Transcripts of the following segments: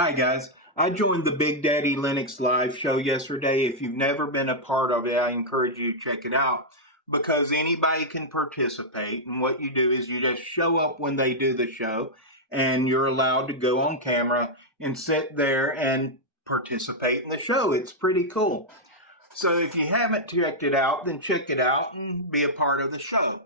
Hi guys, I joined the Big Daddy Linux live show yesterday. If you've never been a part of it, I encourage you to check it out because anybody can participate. And what you do is you just show up when they do the show and you're allowed to go on camera and sit there and participate in the show. It's pretty cool. So if you haven't checked it out, then check it out and be a part of the show.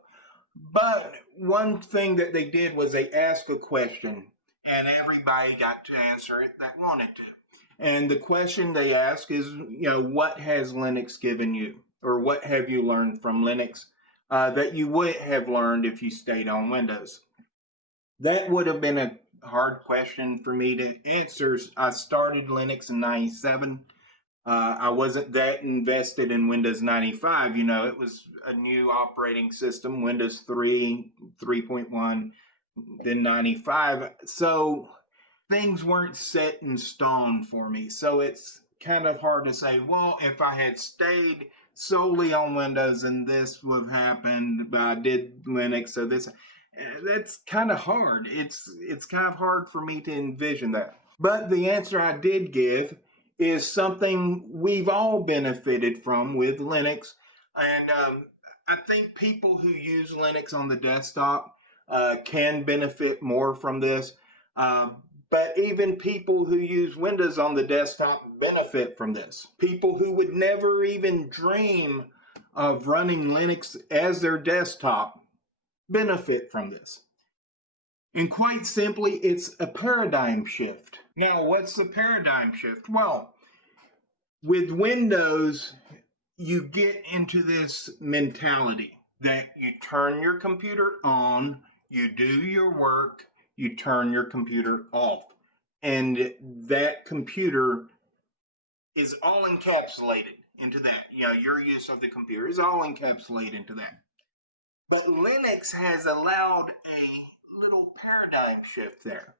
But one thing that they did was they asked a question, and everybody got to answer it that wanted to. And the question they ask is, what has Linux given you? Or what have you learned from Linux that you would have learned if you stayed on Windows? That would have been a hard question for me to answer. I started Linux in 97. I wasn't that invested in Windows 95. It was a new operating system, Windows 3, 3.1, then 95. So things weren't set in stone for me. So it's kind of hard to say, well, if I had stayed solely on Windows and this would have happened, but I did Linux, so this, that's kind of hard. It's kind of hard for me to envision that. But the answer I did give is something we've all benefited from with Linux. And I think people who use Linux on the desktop can benefit more from this. But even people who use Windows on the desktop benefit from this. People who would never even dream of running Linux as their desktop benefit from this. And quite simply, it's a paradigm shift. Now, what's the paradigm shift? Well, with Windows, you get into this mentality that you turn your computer on, you do your work, you turn your computer off. And that computer is all encapsulated into that. Your use of the computer is all encapsulated into that. But Linux has allowed a little paradigm shift there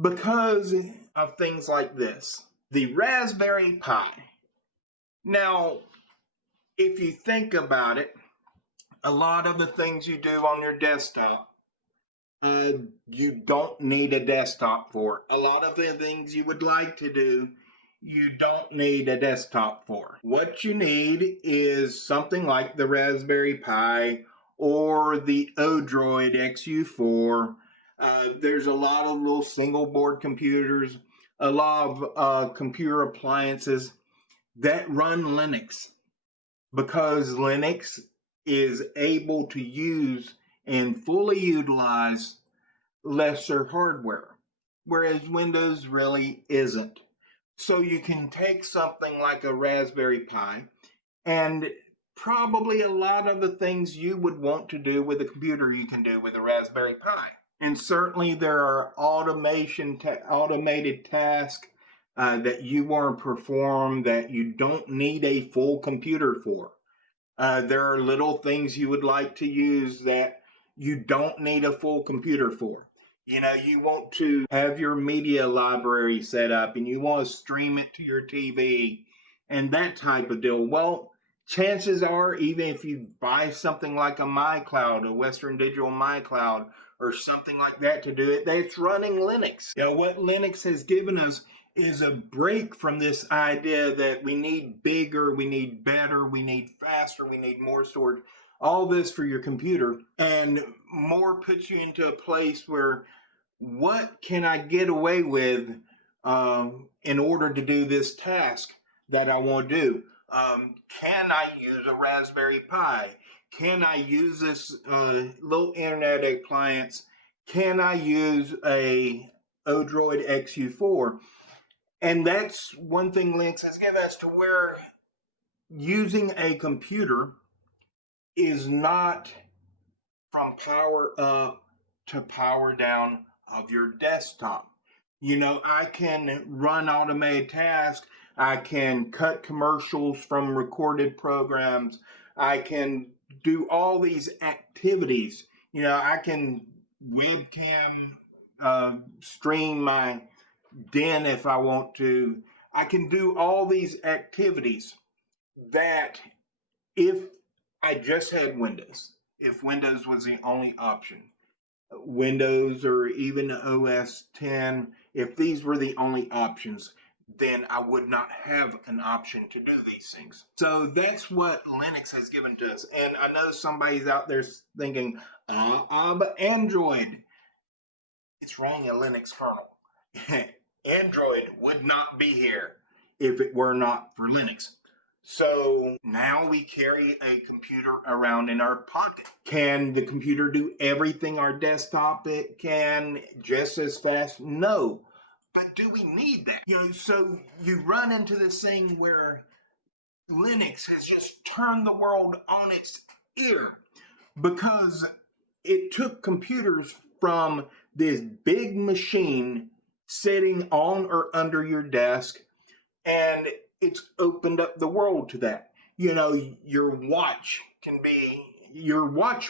because of things like this. The Raspberry Pi. Now, if you think about it, a lot of the things you do on your desktop, you don't need a desktop for. A lot of the things you would like to do, you don't need a desktop for. What you need is something like the Raspberry Pi or the Odroid XU4. There's a lot of little single board computers, a lot of computer appliances that run Linux because Linux is able to use and fully utilize lesser hardware, whereas Windows really isn't. So you can take something like a Raspberry Pi and probably a lot of the things you would want to do with a computer you can do with a Raspberry Pi. And certainly there are automated tasks that you want to perform that you don't need a full computer for. There are little things you would like to use that you don't need a full computer for. You want to have your media library set up and you want to stream it to your TV and that type of deal. Well, chances are, even if you buy something like a MyCloud, a Western Digital MyCloud, or something like that to do it, that's running Linux. What Linux has given us is a break from this idea that we need bigger, we need better, we need faster, we need more storage, all this for your computer, and more puts you into a place where what can I get away with in order to do this task that I want to do? Can I use a Raspberry Pi? Can I use this little internet appliance? Can I use a Odroid XU4? And that's one thing Linux has given us, to where using a computer is not from power up to power down of your desktop. I can run automated tasks. I can cut commercials from recorded programs. I can do all these activities. I can webcam stream my den if I want to. I can do all these activities that if I just had Windows, if Windows was the only option, Windows or even OS 10, If these were the only options, then I would not have an option to do these things. So that's what Linux has given to us. And I know somebody's out there thinking, but Android, it's running a Linux kernel. Android would not be here if it were not for Linux. So now we carry a computer around in our pocket. Can the computer do everything our desktop it can just as fast? No. But do we need that? So you run into this thing where Linux has just turned the world on its ear because it took computers from this big machine sitting on or under your desk, and it's opened up the world to that. Your watch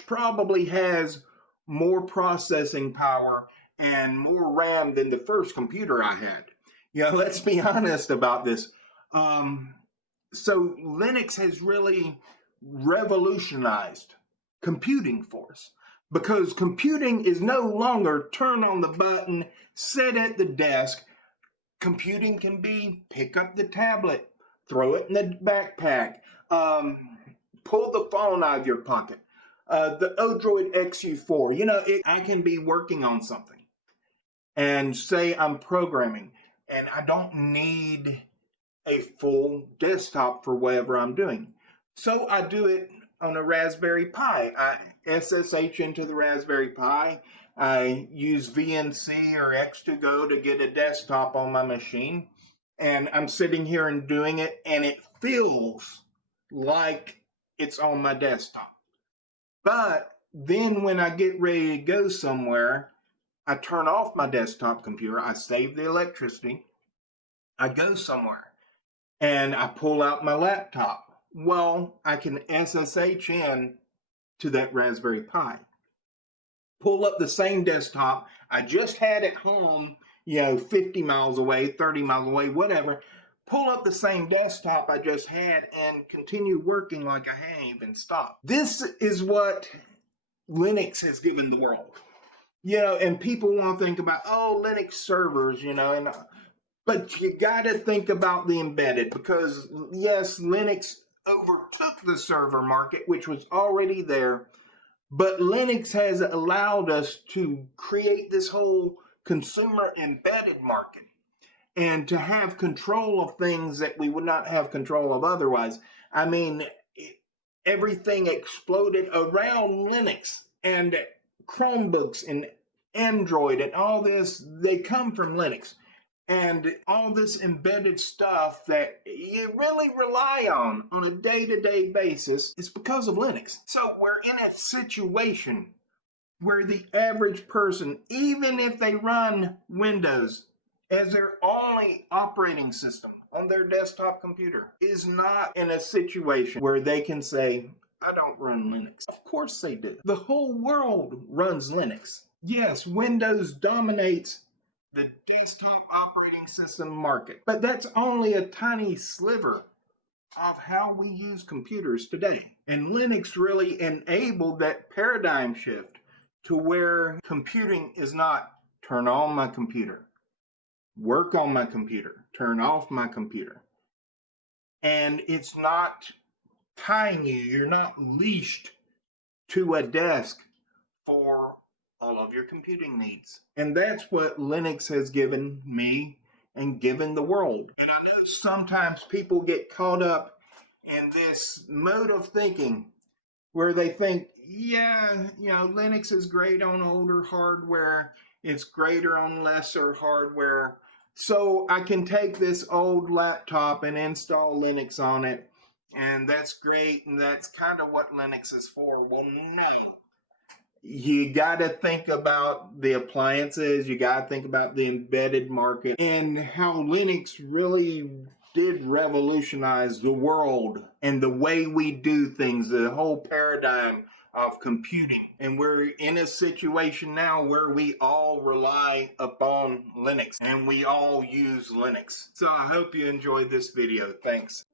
probably has more processing power and more RAM than the first computer I had. Let's be honest about this. So Linux has really revolutionized computing for us, because computing is no longer turn on the button, sit at the desk. Computing can be pick up the tablet, throw it in the backpack, pull the phone out of your pocket. The Odroid XU4, I can be working on something and say I'm programming, and I don't need a full desktop for whatever I'm doing. So I do it on a Raspberry Pi. I SSH into the Raspberry Pi. I use VNC or X2Go to get a desktop on my machine. And I'm sitting here and doing it, and it feels like it's on my desktop. But then when I get ready to go somewhere, I turn off my desktop computer, I save the electricity, I go somewhere, and I pull out my laptop. Well, I can SSH in to that Raspberry Pi. Pull up the same desktop I just had at home, 50 miles away, 30 miles away, whatever. Pull up the same desktop I just had and continue working like I hadn't even stopped. This is what Linux has given the world. And people want to think about, Linux servers, but you got to think about the embedded, because yes, Linux overtook the server market, which was already there, but Linux has allowed us to create this whole consumer embedded market and to have control of things that we would not have control of otherwise. I mean, everything exploded around Linux, and Chromebooks and Android and all this, they come from Linux. And all this embedded stuff that you really rely on a day-to-day basis is because of Linux. So we're in a situation where the average person, even if they run Windows as their only operating system on their desktop computer, is not in a situation where they can say, I don't run Linux. Of course they do. The whole world runs Linux. Yes, Windows dominates the desktop operating system market, but that's only a tiny sliver of how we use computers today. And Linux really enabled that paradigm shift to where computing is not turn on my computer, work on my computer, turn off my computer. And it's not tying you, you're not leashed to a desk for all of your computing needs. And that's what Linux has given me and given the world. And I know sometimes people get caught up in this mode of thinking where they think, Linux is great on older hardware, it's greater on lesser hardware, so I can take this old laptop and install Linux on it, and that's great, and that's kind of what Linux is for. Well, no. You got to think about the appliances, you got to think about the embedded market, and how Linux really did revolutionize the world and the way we do things, the whole paradigm of computing. And we're in a situation now where we all rely upon Linux and we all use Linux. So I hope you enjoyed this video. Thanks.